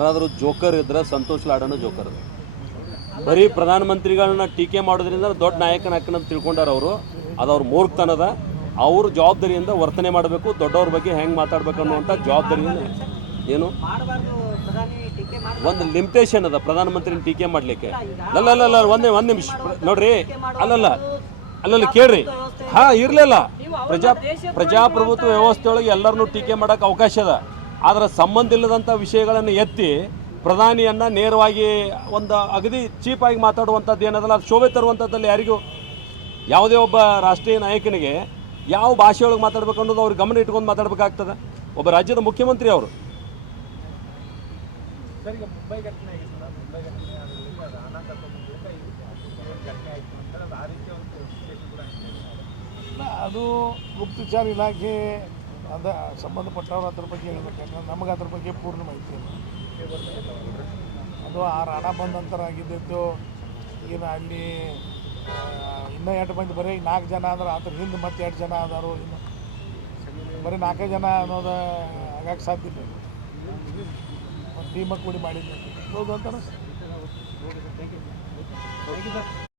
ಯಾರಾದರೂ ಜೋಕರ್ ಇದ್ದರೆ ಸಂತೋಷ್ ಲಾಡನು ಜೋಕರ್. ಬರೀ ಪ್ರಧಾನಮಂತ್ರಿಗಳನ್ನ ಟೀಕೆ ಮಾಡೋದ್ರಿಂದ ದೊಡ್ಡ ನಾಯಕನಾಗ್ತಾನಂತ ತಿಳ್ಕೊಂಡಾರ ಅವರು. ಅದು ಅವ್ರ ಮೂರ್ಖತನದ. ಅವರು ಜವಾಬ್ದಾರಿಯಿಂದ ವರ್ತನೆ ಮಾಡಬೇಕು, ದೊಡ್ಡವ್ರ ಬಗ್ಗೆ ಹೆಂಗೆ ಮಾತಾಡಬೇಕು ಅನ್ನುವಂಥ ಜವಾಬ್ದಾರಿಯನ್ನು ಏನು ಒಂದು ಲಿಮಿಟೇಷನ್ ಅದ ಪ್ರಧಾನಮಂತ್ರಿನ ಟೀಕೆ ಮಾಡಲಿಕ್ಕೆ. ಅಲ್ಲಲ್ಲ ಒಂದು ನಿಮಿಷ ನೋಡ್ರಿ, ಅಲ್ಲಲ್ಲ ಕೇಳ್ರಿ. ಹಾಂ, ಇರಲಿಲ್ಲ. ಪ್ರಜಾಪ್ರಭುತ್ವ ವ್ಯವಸ್ಥೆಯೊಳಗೆ ಎಲ್ಲರನ್ನೂ ಟೀಕೆ ಮಾಡೋಕ್ಕೆ ಅವಕಾಶ ಅದ. ಆದರೆ ಸಂಬಂಧ ಇಲ್ಲದಂಥ ವಿಷಯಗಳನ್ನು ಎತ್ತಿ ಪ್ರಧಾನಿಯನ್ನು ನೇರವಾಗಿ ಒಂದು ಅಗದಿ ಚೀಪಾಗಿ ಮಾತಾಡುವಂಥದ್ದು ಏನದಲ್ಲ, ಅದು ಶೋಭೆ ತರುವಂಥದ್ದಲ್ಲಿ ಯಾರಿಗೂ ಯಾವುದೇ ಒಬ್ಬ ರಾಷ್ಟ್ರೀಯ ನಾಯಕನಿಗೆ ಯಾವ ಭಾಷೆಯೊಳಗೆ ಮಾತಾಡಬೇಕು ಅನ್ನೋದು ಅವ್ರಿಗೆ ಗಮನ ಇಟ್ಕೊಂಡು ಮಾತಾಡಬೇಕಾಗ್ತದೆ. ಒಬ್ಬ ರಾಜ್ಯದ ಮುಖ್ಯಮಂತ್ರಿ ಅವರು. ಅದು ಗುಪ್ತಚರ ಇಲಾಖೆ ಅದ ಸಂಬಂಧಪಟ್ಟವ್ರು ಅದ್ರ ಬಗ್ಗೆ ಹೇಳ್ಬೇಕು. ಯಾಕಂದ್ರೆ ನಮಗೆ ಅದ್ರ ಬಗ್ಗೆ ಪೂರ್ಣ ಮಾಹಿತಿ ಇಲ್ಲ. ಅದು ಆ ರಾಣ ಬಂದ ನಂತರ ಆಗಿದ್ದು. ಈಗ ಅಲ್ಲಿ ಇನ್ನೂ 2 ಮಂದಿ, ಬರೀ 4 ಜನ ಅಂದ್ರೆ ಅದ್ರ ಹಿಂದೆ ಮತ್ತೆ 2 ಜನ ಆದರು. ಇನ್ನು ಬರೀ 4 ಜನ ಅನ್ನೋದು ಆಗಕ್ಕೆ ಸಾಧ್ಯ ಇಲ್ಲ. ಒಂದು ಟೀಮಾಗಿ ಕೂಡಿ ಮಾಡಿದ್ದು ಹೌದು ಅಂತ